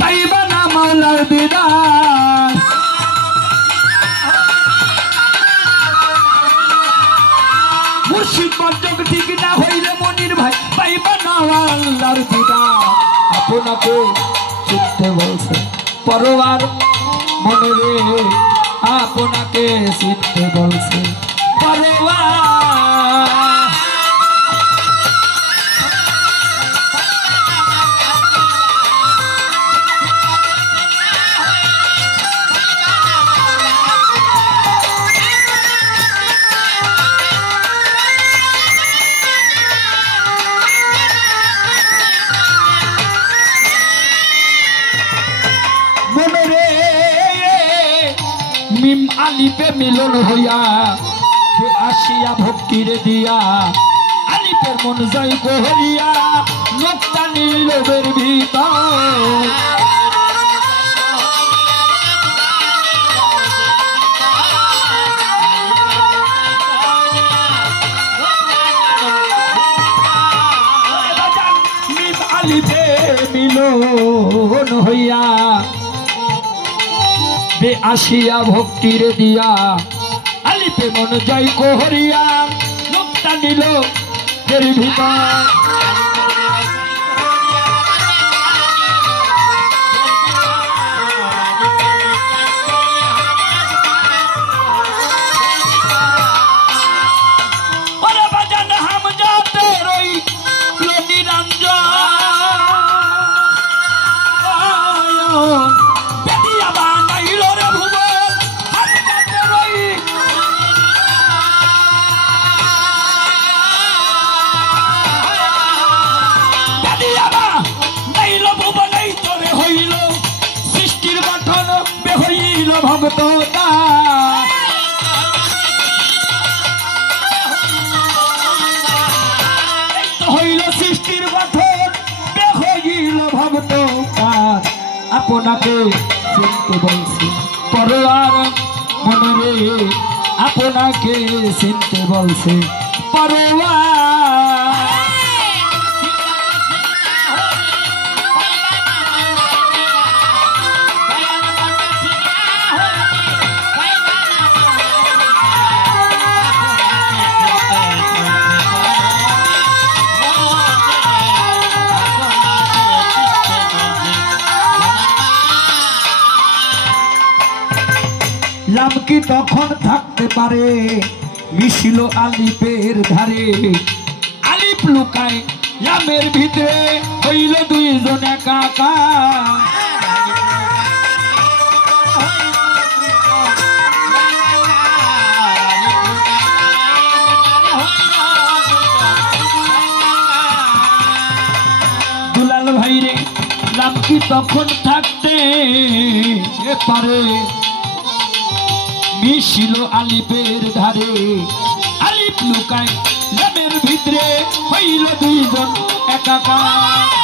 পাইবা না মাওলার দিদার মুর্শিদ পঞ্চক ঠিক না হইলে মনির ভাই পাইবা না আল্লাহর দিদার আপনাকে চিনতে বলছে পরোয়ার মনে রে আপনাকে চিনতে বলছে পরোয়ার মিম আলিপে মিলন হইয়া আসিয়া ভক্তিরে দিয়া আলিপের মন জয় কোহরিয়া লোকটা নীলবের ভিতর মিম আলিপে মিলন হইয়া বে আসিয়া ভক্তির দিয়া আলিপে মন জয় কোহরিয়া লোকটা নিল এর ভিতর ওরে বাজান হাম যাতে রই নিরঞ্জন ভক্ত হইল সৃষ্টির গঠন হইল ভক্ত আপনাকে চিনতে বলছি পরোয়ার মনে রে আপনাকে চিনতে বলছে পরোয়ার লাভ কি তখন থাকতে পারে মিশিল আলিপের ধারে আলিপ লুকায় লামের ভিতরে হইল দুইজন একা দুলাল ভাইরে লাভ কি তখন থাকতে পারে মিশিল আলিপের ধারে আলিপ লুকায় লামের ভিতরে হইল দুইজন একাকার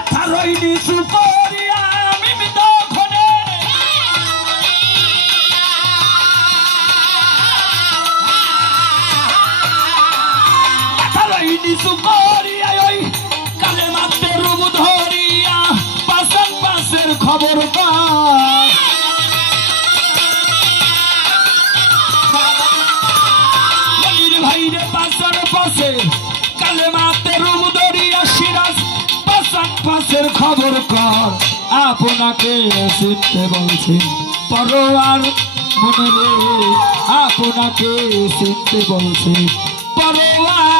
মাথা রইনি সুকরিয়া মিমিত কালে মাত্র রূপ ধরিয়া পাশান পাশের খবর পায় ভাইরে পাশান পাশে কালে মাত্র রূপ ধরিয়া সিরাজ পাশান পাশের খবর কর আপনাকে চিনতে বলছে পরোয়ার মনে রে আপনাকে চিনতে বলছে পরোয়ার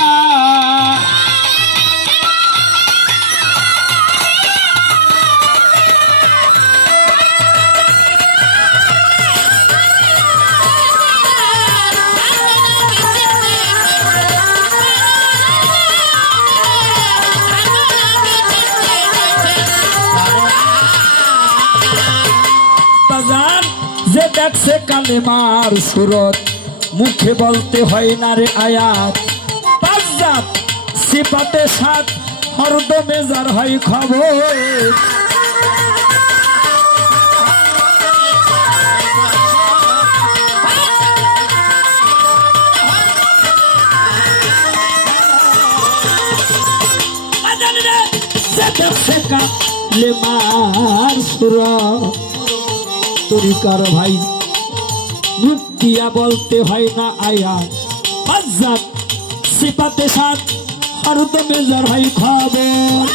যে দেখছে কালেমার সুরত মুখে বলতে হয় না রে আয়াত পাঁচজাত সিফাতে সাত হরদমে যার হয় খবর কালেমার সুরত তরিকার ভাই মুখ দিয়া বলতে হয় না আয়াত পাঁচজাত সিফাতে সাত হরদমে জড়াই খবর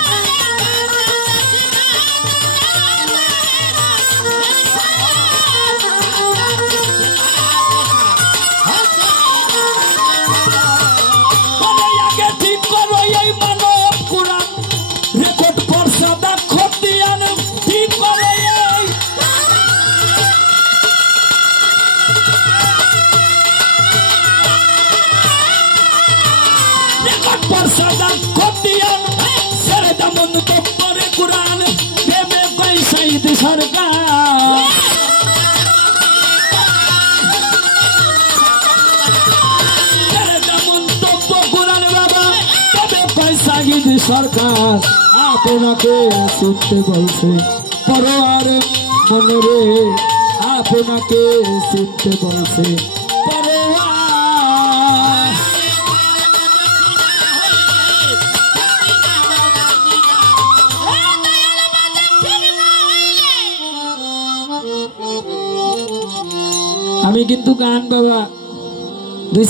সরকার আপনাকে শুনতে বলছে পরোয়ার মনে রে আপনাকে শুনতে বলছে আমি কিন্তু গান বাবা দুই